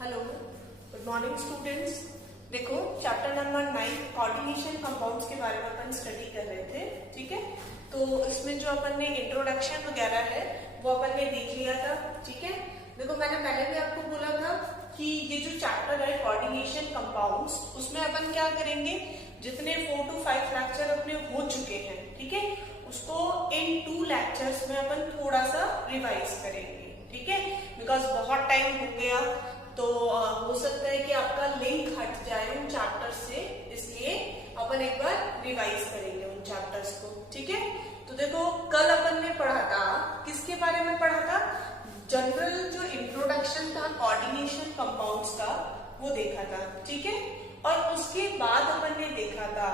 Hello, good morning students. देखो chapter number 9 coordination compounds के बारे में अपन स्टडी कर रहे थे। ठीक है, तो इसमें जो अपन ने इंट्रोडक्शन वगैरह है वो अपन ने देख लिया था। ठीक है, देखो मैंने पहले भी आपको बोला था कि ये जो चैप्टर है कोऑर्डिनेशन कंपाउंड्स, उसमें अपन क्या करेंगे, जितने 4 to 5 लेक्चर अपने हो चुके हैं, ठीक है, उसको इन 2 लेक्चर्स में अपन थोड़ा सा रिवाइज करेंगे। ठीक है, बिकॉज बहुत टाइम हो गया तो हो सकता है कि आपका लिंक हट जाए उन चैप्टर से, इसलिए अपन एक बार रिवाइज करेंगे उन चैप्टर्स को। ठीक है, तो देखो कल अपन ने पढ़ा था, किसके बारे में पढ़ा था, जनरल जो इंट्रोडक्शन था कोऑर्डिनेशन कंपाउंड्स का वो देखा था। ठीक है, और उसके बाद अपन ने देखा था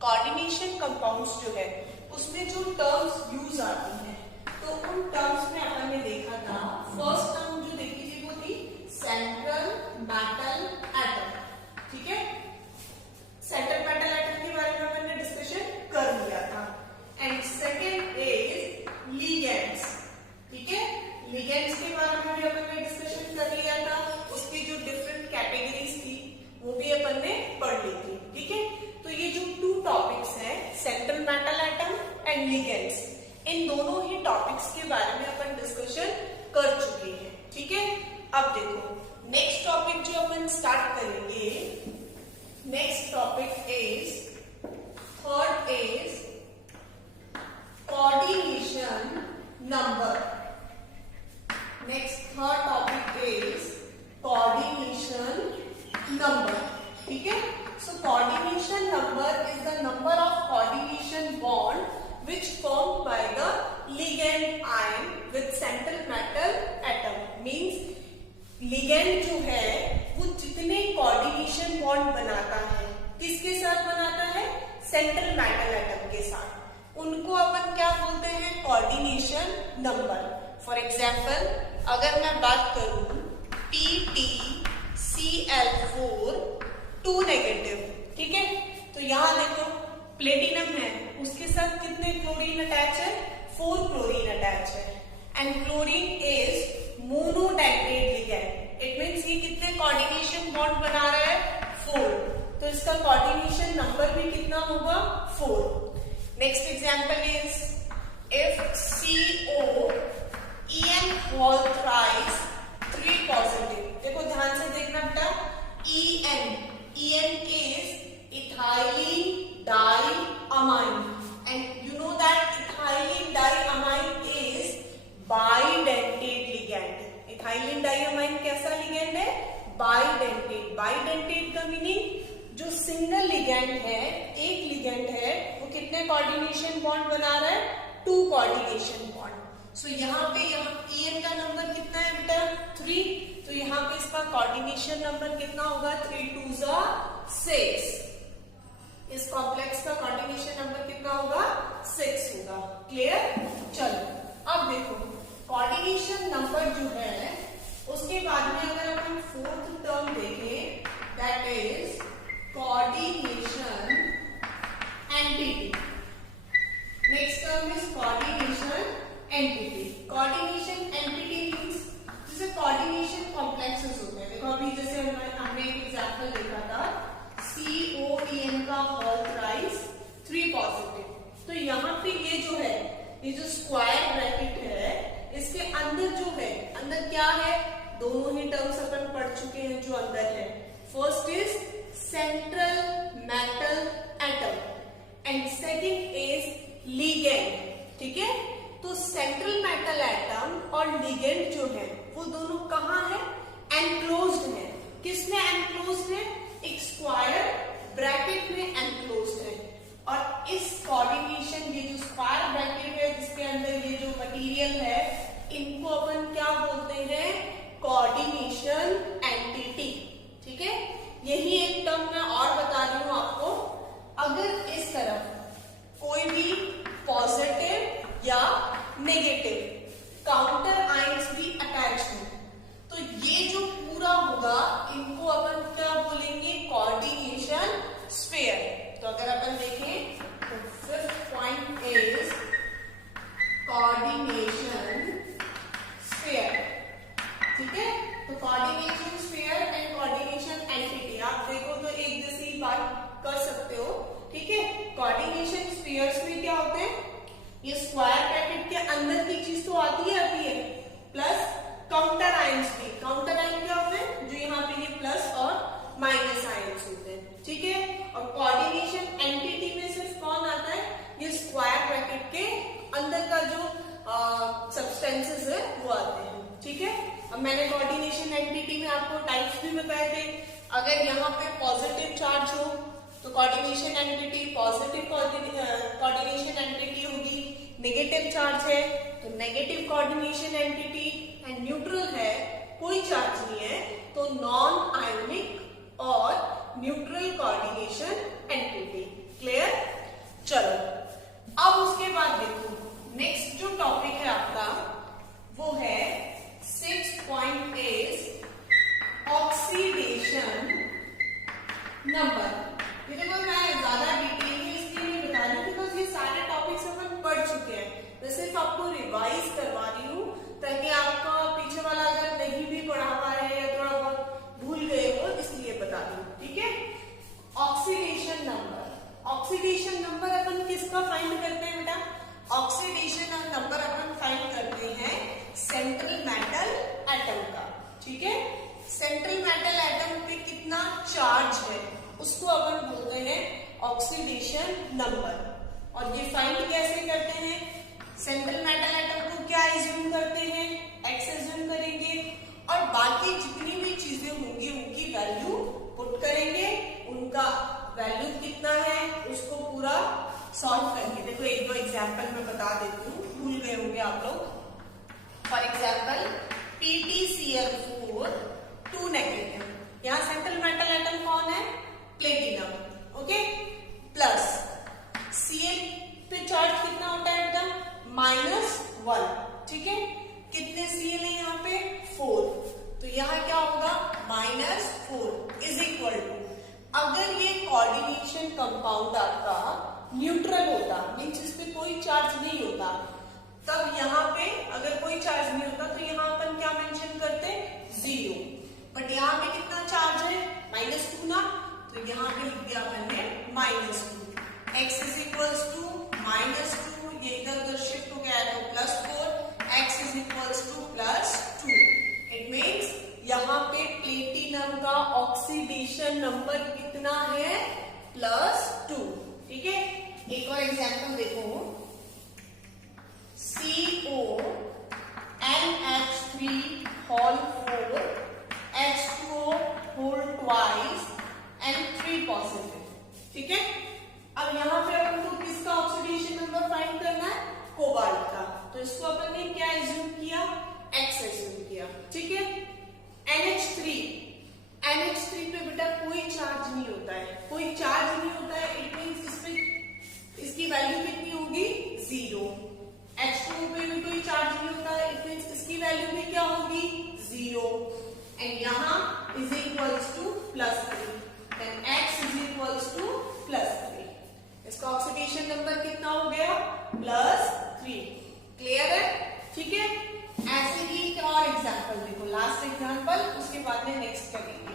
कोऑर्डिनेशन कंपाउंड्स जो है उसमें जो टर्म्स यूज आती हैं, तो उन टर्म्स में अपन ने देखा था, फर्स्ट टर्म जो देखी थी वो थी सेंट्रल मेटल एटम। ठीक है, सेंट्रल मेटल एटम के बारे में अपन ने डिस्कशन कर लिया था। And second is ligands. ठीक है, लिगेंड्स के बारे में भी अपन ने डिस्कशन कर लिया था, उसकी जो डिफरेंट कैटेगरीज थी वो भी अपन ने पढ़ ली थी। ठीक है, तो ये जो 2 टॉपिक्स हैं, central metal atom and ligands, इन दोनों ही टॉपिक्स के बारे में अपन डिस्कशन कर चुके हैं। ठीक है, अब देखो नेक्स्ट टॉपिक जो अपन स्टार्ट करेंगे, next topic is third is coordination number. Next third topic is coordination number. ठीक है, so coordination number is the number of coordination bond which formed by the ligand ion with central metal atom। means ligand जो है वो जितने coordination bond बनाता है, किसके साथ बनाता है, सेंट्रल मेटल एटम के साथ, उनको अपन क्या बोलते हैं, कोऑर्डिनेशन नंबर। फॉर एग्जाम्पल अगर मैं बात करूं PtCl4 2 नेगेटिव, ठीक है, तो यहां देखो प्लेटिनम है, उसके साथ कितने क्लोरीन अटैच है, 4 क्लोरीन अटैच है। And chlorine is monodentate ligand, it means ये कितने कोऑर्डिनेशन बॉन्ड बना रहा है, 4, तो इसका कोऑर्डिनेशन नंबर भी कितना होगा, 4। Next example is if COEN whole thrice 3 positive. देखो ध्यान से देखना बेटा, EN is ethylene diamine, and you know that ethylene diamine is bidentate ligand। ethylene diamine कैसा ligand है, bidentate। bidentate का मीनिंग जो सिंगल लिगैंड है, एक लिगैंड है, वो कितने कोऑर्डिनेशन बॉन्ड बना रहा है, 2 कोऑर्डिनेशन बॉन्ड। सो यहाँ पे EN का नंबर कितना है बेटा, 3, तो यहाँ पे इसका कोऑर्डिनेशन नंबर कितना होगा, 3 2 6। इस कॉम्प्लेक्स का कोऑर्डिनेशन नंबर कितना होगा, 6 होगा। क्लियर, चलो अब देखो कोऑर्डिनेशन नंबर जो है उसके बाद में अगर अपन 4th टर्म देखें, that is coordination entity. Next term is coordination entity. Coordination entity means जैसे कोऑर्डिनेशन कॉम्प्लेक्सेस होते हैं। देखो अभी जैसे हमने एक एग्जांपल देखा था, COEN का होल थ्राइस 3 पॉजिटिव, तो यहाँ पे ये जो है, ये जो स्क्वायर ब्रैकेट है, इसके अंदर जो है, अंदर क्या है, दोनों ही टर्म्स अपन पढ़ चुके हैं जो अंदर है। First is central metal atom and second is ligand. ठीक है, तो सेंट्रल मेटल एटम और लिगेंड जो है वो दोनों कहाँ है, एनक्लोज्ड है। किसमें एनक्लोज्ड है, एक स्क्वायर ब्रैकेट में एनक्लोज्ड है। और इस कोऑर्डिनेशन, ये जो स्क्वायर ब्रैकेट है जिसके अंदर ये जो मटेरियल है, इनको अपन क्या बोलते हैं, कोऑर्डिनेशन एंटिटी। ठीक है, यही एक टर्म मैं और बता रही हूं आपको, अगर इस तरफ कोई भी पॉजिटिव या नेगेटिव काउंटर आयंस भी अटैच हो, तो ये जो पूरा होगा, इनको अपन क्या बोलेंगे, कोऑर्डिनेशन स्फीयर। तो अगर अपन देखें तो 5th point is coordination sphere. ठीक है, तो coordination sphere and coordination entity, आप देखो तो एक जैसी बात कर सकते हो, ठीक है। कोऑर्डिनेशन स्फीयर्स में क्या होते हैं, ये स्क्वायर ब्रैकेट के अंदर की चीज तो आती है, प्लस काउंटर आयंस भी। काउंटर आयन क्या होते हैं, जो यहाँ पे ये प्लस और माइनस आयंस होते हैं, ठीक है। और कोऑर्डिनेशन एंटिटी में सिर्फ कौन आता है, ये स्क्वायर ब्रैकेट के अंदर का जो सब्सटेंसेस है वो आते हैं, ठीक है। अब मैंने कोऑर्डिनेशन एंटिटी में आपको टाइप्स भी बताए थे। अगर यहाँ पे पॉजिटिव चार्ज हो तो coordination entity positive coordination entity होगी, नेगेटिव चार्ज है तो negative coordination entity, and neutral है, कोई चार्ज नहीं है तो नॉन आयोनिक और न्यूट्रल कोऑर्डिनेशन एंटिटी। क्लियर? चलो अब उसके बाद देखो नेक्स्ट जो टॉपिक है आपका वो है 6.8 ऑक्सीडेशन नंबर। ये देखो मैं ज्यादा डिटेल में इसलिए नहीं बता रही हूँ बिकॉज ये सारे टॉपिक्स अपन पढ़ चुके हैं, मैं सिर्फ आपको रिवाइज करवा रही हूँ ताकि आपका पीछे वाला अगर नहीं भी पढ़ा पा रहे हैं या थोड़ा बहुत भूल गए हो, इसलिए बता रही हूँ, ठीक है। ऑक्सीडेशन नंबर, ऑक्सीडेशन नंबर अपन किसका फाइंड करते हैं बेटा, ऑक्सीडेशन नंबर अपन फाइंड करते हैं सेंट्रल मेटल एटम का, ठीक है। सेंट्रल मेटल एटम पे कितना चार्ज है उसको अपन बोलते हैं ऑक्सीडेशन नंबर। और ये फाइंड कैसे करते हैं, सेंट्रल मेटल एटम को क्या एज्यूम करते हैं, एक्स एज्यूम करेंगे और बाकी जितनी भी चीजें होंगी उनकी वैल्यू पुट करेंगे, उनका वैल्यू कितना है उसको पूरा सॉल्व करके। देखो एक दो एग्जांपल मैं बता देती हूँ, भूल गए होंगे आप लोग। फॉर एग्जांपल PtCl4 2 नेगेटिव, यहाँ सेंट्रल मेटल एटम कौन है, प्लेटिनम, ओके, प्लस Cl पे चार्ज कितना होता है बेटा, -1, ठीक है। कितने Cl है यहाँ पे 4, तो यहाँ क्या होगा -4 इज इक्वल टू, अगर ये कोऑर्डिनेशन कंपाउंड आपका न्यूट्रल होता, मीन्स इस पे कोई चार्ज नहीं होता, तब यहाँ पे अगर कोई चार्ज नहीं होता तो यहाँ अपन क्या मेंशन करते 0, बट यहाँ पे कितना चार्ज है -2 ना, तो यहाँ पे लिख दिया मैंने -2, x इज इक्वल्स टू -2, ये इधर उधर शिफ्ट हो गया है तो +4, x is equals to +2। It means यहाँ पे प्लेटिनम का ऑक्सीडेशन नंबर कितना है +2, ठीक है। एक और एग्जांपल देखो, CONH3 H2O whole twice and 3 positive, ठीक है। अब यहाँ पे अपन को किसका ऑक्सीडेशन नंबर फाइंड करना है, कोबाल्ट का, तो इसको अपन ने क्या एज्यूम किया, X एज्यूम किया, ठीक है। NH3 पे बेटा कोई चार्ज नहीं होता है, कोई चार्ज नहीं होता है, इट मींस इसपे इसकी वैल्यू कितनी होगी 0। H2O पे भी कोई चार्ज नहीं होता है, इट मींस इसकी वैल्यू भी क्या होगी 0, एंड यहाँ is equals to +3, then X is equals to +3, इसका ऑक्सीडेशन नंबर कितना हो गया +3। क्लियर है, ठीक है। ऐसे ही एक और एग्जांपल देखो, लास्ट एग्जांपल, उसके बाद में नेक्स्ट करेंगे,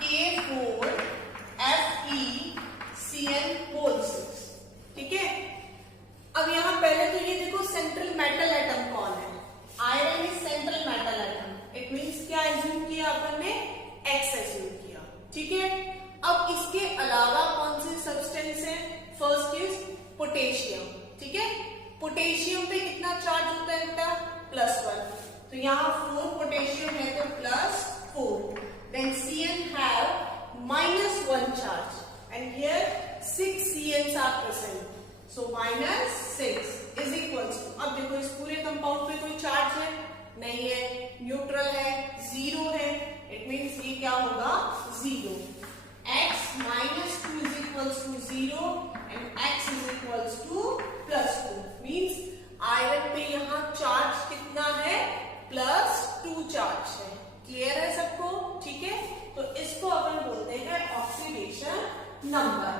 KFeCl6, ठीक है। अब यहाँ पहले तो ये देखो सेंट्रल मेटल एटम कौन है, iron is central metal atom, it means क्या एज्यूम किया अपन ने, X एज्यूम किया, ठीक है। अब इसके अलावा कौन से सब्सटेंस है, फर्स्ट इज पोटेशियम, ठीक है। पोटेशियम पे कितना चार्ज होता है बेटा +1, तो यहाँ 4 पोटेशियम है तो +4, then Cl have -1 charge and here 6 Cls are present, so -6 is equals to, अब देखो इस पूरे कंपाउंड पे कोई चार्ज है नहीं है, न्यूट्रल है, 0 है, इट मींस ये क्या होगा 0, x -2 is equals to 0 and x is equals to +2, means iron पे यहाँ चार्ज कितना है +2 चार्ज है। क्लियर है सबको, ठीक है। तो इसको अपन बोलते हैं oxidation number.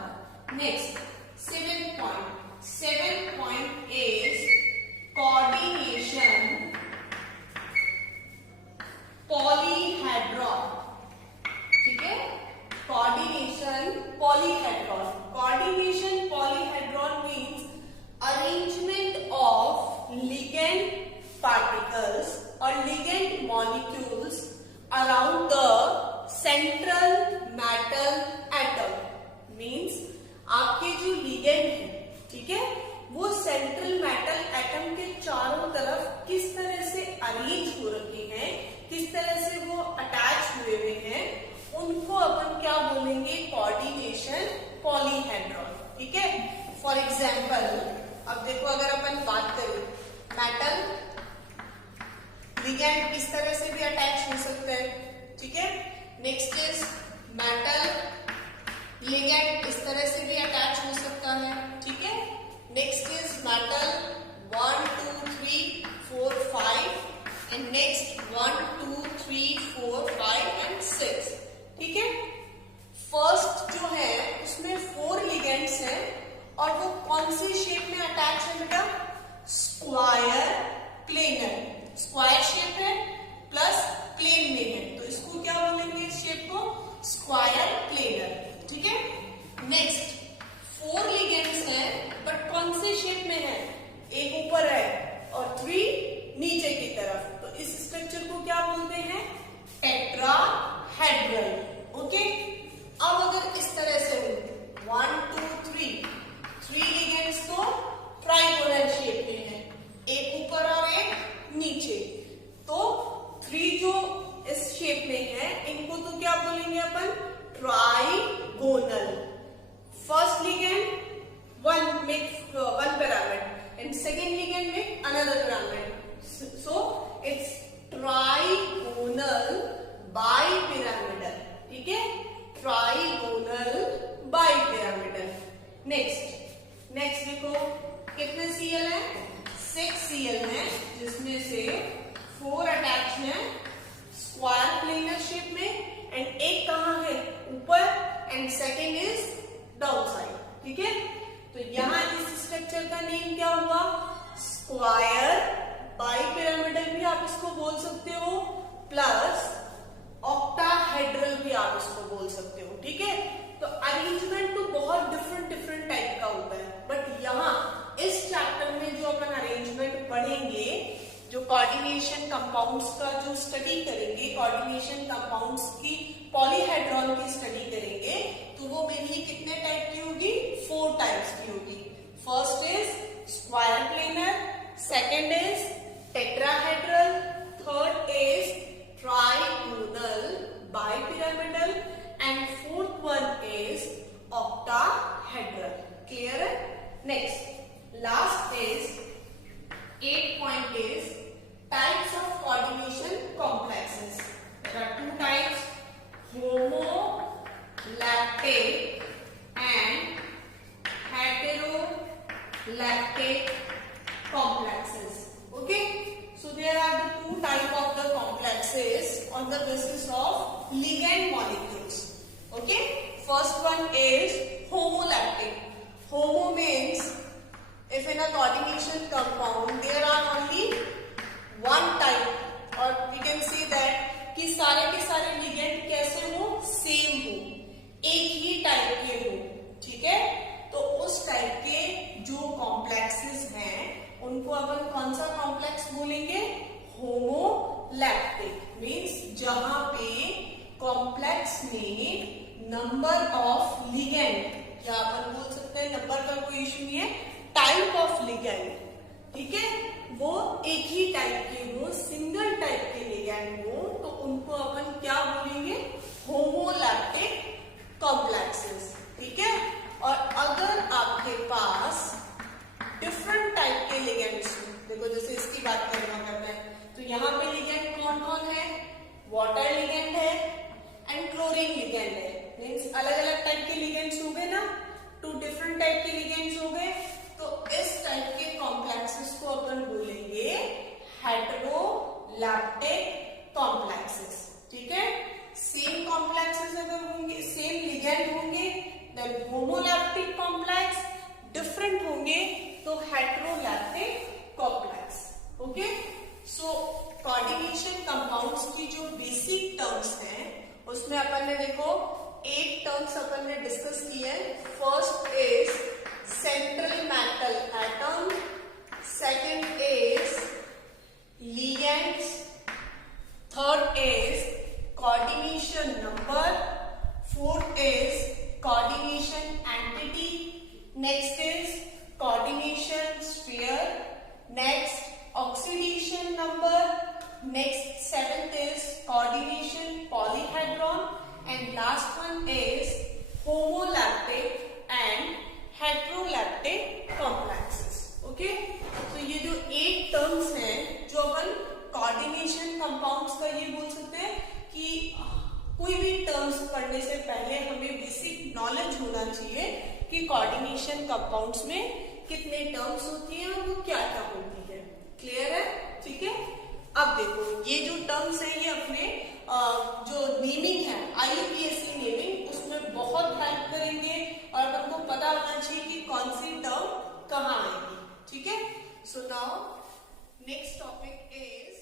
Next 7.8 coordination poly particles or ligand molecules around the central metal atom. Means आपके जो ligand है, ठीक है, वो सेंट्रल मेटल एटम के चारों तरफ किस तरह से अरेंज हो रखे हैं, किस तरह से वो अटैच हुए हैं, उनको अपन क्या बोलेंगे, कोऑर्डिनेशन पॉलीहेड्रॉन. ठीक है. फॉर एग्जाम्पल अब देखो, अगर अपन बात करें मेटल लिगेंड इस तरह से भी अटैच हो सकता है. ठीक है. नेक्स्ट इज मेटल लिगेंड इस तरह से भी अटैच हो सकता है. ठीक है. Next is metal 1 2 3 4 5 and next 1 2 3 4 5 and 6. ठीक है. फर्स्ट जो है उसमें 4 लिगेंड्स हैं और वो कौन सी शेप में अटैच है बेटा, स्क्वायर प्लेनर. स्क्वायर शेप है प्लस प्लेन में है, तो इसको क्या बोलेंगे, इस शेप को स्क्वायर प्लेनर. ठीक है. नेक्स्ट 4 लिगेंड्स हैं बट कौन से शेप में है, एक ऊपर है और 3 नीचे की तरफ, तो इस स्ट्रक्चर को क्या बोलते हैं, टेट्राहेड्रल. ओके. अब अगर इस तरह से 1 2 3 लिगेंड्स तो ट्राइगोनल शेप में है, एक ऊपर और एक नीचे, तो 3 जो इस शेप में है इनको तो क्या बोलेंगे अपन, trigonal. First ligand one pyramid and second ligand make another pyramid, so it's trigonal bipyramidal. ठीक है. Trigonal bipyramidal. नेक्स्ट देखो कितने Cl है, 6 Cl है, जिसमें से 4 अटैच है स्क्वायर प्लेनर शेप में एंड एक कहाँ है, ऊपर, and second is down side. ठीक है. तो यहाँ इस स्ट्रक्चर का नेम क्या हुआ, स्क्वायर बाइपिरामिडल भी आप इसको बोल सकते हो, प्लस ऑक्टाहेड्रल भी आप इसको बोल सकते हो. ठीक है. तो अरेंजमेंट तो बहुत डिफरेंट टाइप का होता है, बट यहाँ इस चैप्टर में जो अपन अरेंजमेंट पढ़ेंगे, जो कोऑर्डिनेशन कंपाउंड्स का जो स्टडी करेंगे, कोऑर्डिनेशन कंपाउंड्स की पॉलीहेड्रॉन की स्टडी करेंगे, तो वो मेनली कितने टाइप की होगी, 4 टाइप्स की होगी. First is square planar, second is tetrahedral, third is trigonal bipyramidal and fourth one is octahedral. Clear? Next, last is 8th point is types of coordination complexes. There are 2 types, homolactic and heterolactic complexes. Okay. So there are the 2 type of the complexes on the basis of ligand molecules. Okay. First one is homolactic. Homo means if in a coordination compound there are only one type, or we can say that कि सारे के सारे ligand कैसे हो, same हो, एक ही type के हो. ठीक है. तो उस टाइप के जो कॉम्प्लेक्सेस हैं उनको अपन कौन सा कॉम्प्लेक्स बोलेंगे, होमोलैक्टिक. मीन्स जहां पे कॉम्प्लेक्स में नंबर ऑफ लिगेंड, क्या अपन बोल सकते हैं, नंबर का कोई इश्यू नहीं है, टाइप ऑफ लिगेंड. ठीक है. वो एक ही टाइप के हो, सिंगल टाइप के लिगेंड हो, तो उनको अपन क्या बोलेंगे, होमोलैक्टिक कॉम्प्लेक्सेस. ठीक है. और अगर आपके पास डिफरेंट टाइप के लिगेंड्स, देखो जैसे इसकी बात करें अगर मैं, तो यहाँ पे लिगेंड कौन कौन है, वाटर लिगेंड है एंड क्लोरीन लिगेंड है. मीन्स अलग अलग टाइप के लिगेंड्स हो गए ना, 2 डिफरेंट टाइप के लिगेंड्स हो गए. तो इस टाइप के कॉम्प्लेक्सेस को अपन बोलेंगे हेटेरोलैक्टिक कॉम्प्लेक्सेस. ठीक है. सेम कॉम्प्लेक्सेस अगर होंगे, सेम लिगेंड होंगे, देन होमोलैक्टिक कॉम्प्लेक्स. डिफरेंट होंगे तो heteroleptic complex. Okay. So coordination compounds की जो बेसिक टर्म्स हैं उसमें अपन ने देखो 8 टर्म्स अपन ने डिस्कस किए हैं. First is central metal atom, second is ligands. Third is coordination number. Fourth is coordination entity. Next is coordination sphere. Next, oxidation number. Next, seventh is coordination polyhedron. And last one is homolactic and heterolactic complexes. Okay? तो ये जो 8 terms हैं जो अपन coordination compounds का ये बोल सकते हैं कि कोई भी टर्म्स पढ़ने से पहले हमें बेसिक नॉलेज होना चाहिए कि कोऑर्डिनेशन कंपाउंड्स में कितने टर्म्स होती हैं और वो क्या क्या होती है. क्लियर है? ठीक है. अब देखो ये जो टर्म्स है ये अपने जो नेमिंग है IUPAC नेमिंग उसमें बहुत हेल्प करेंगे और अपन को पता होना चाहिए कि कौन सी टर्म कहाँ आएगी. ठीक है. So now next topic is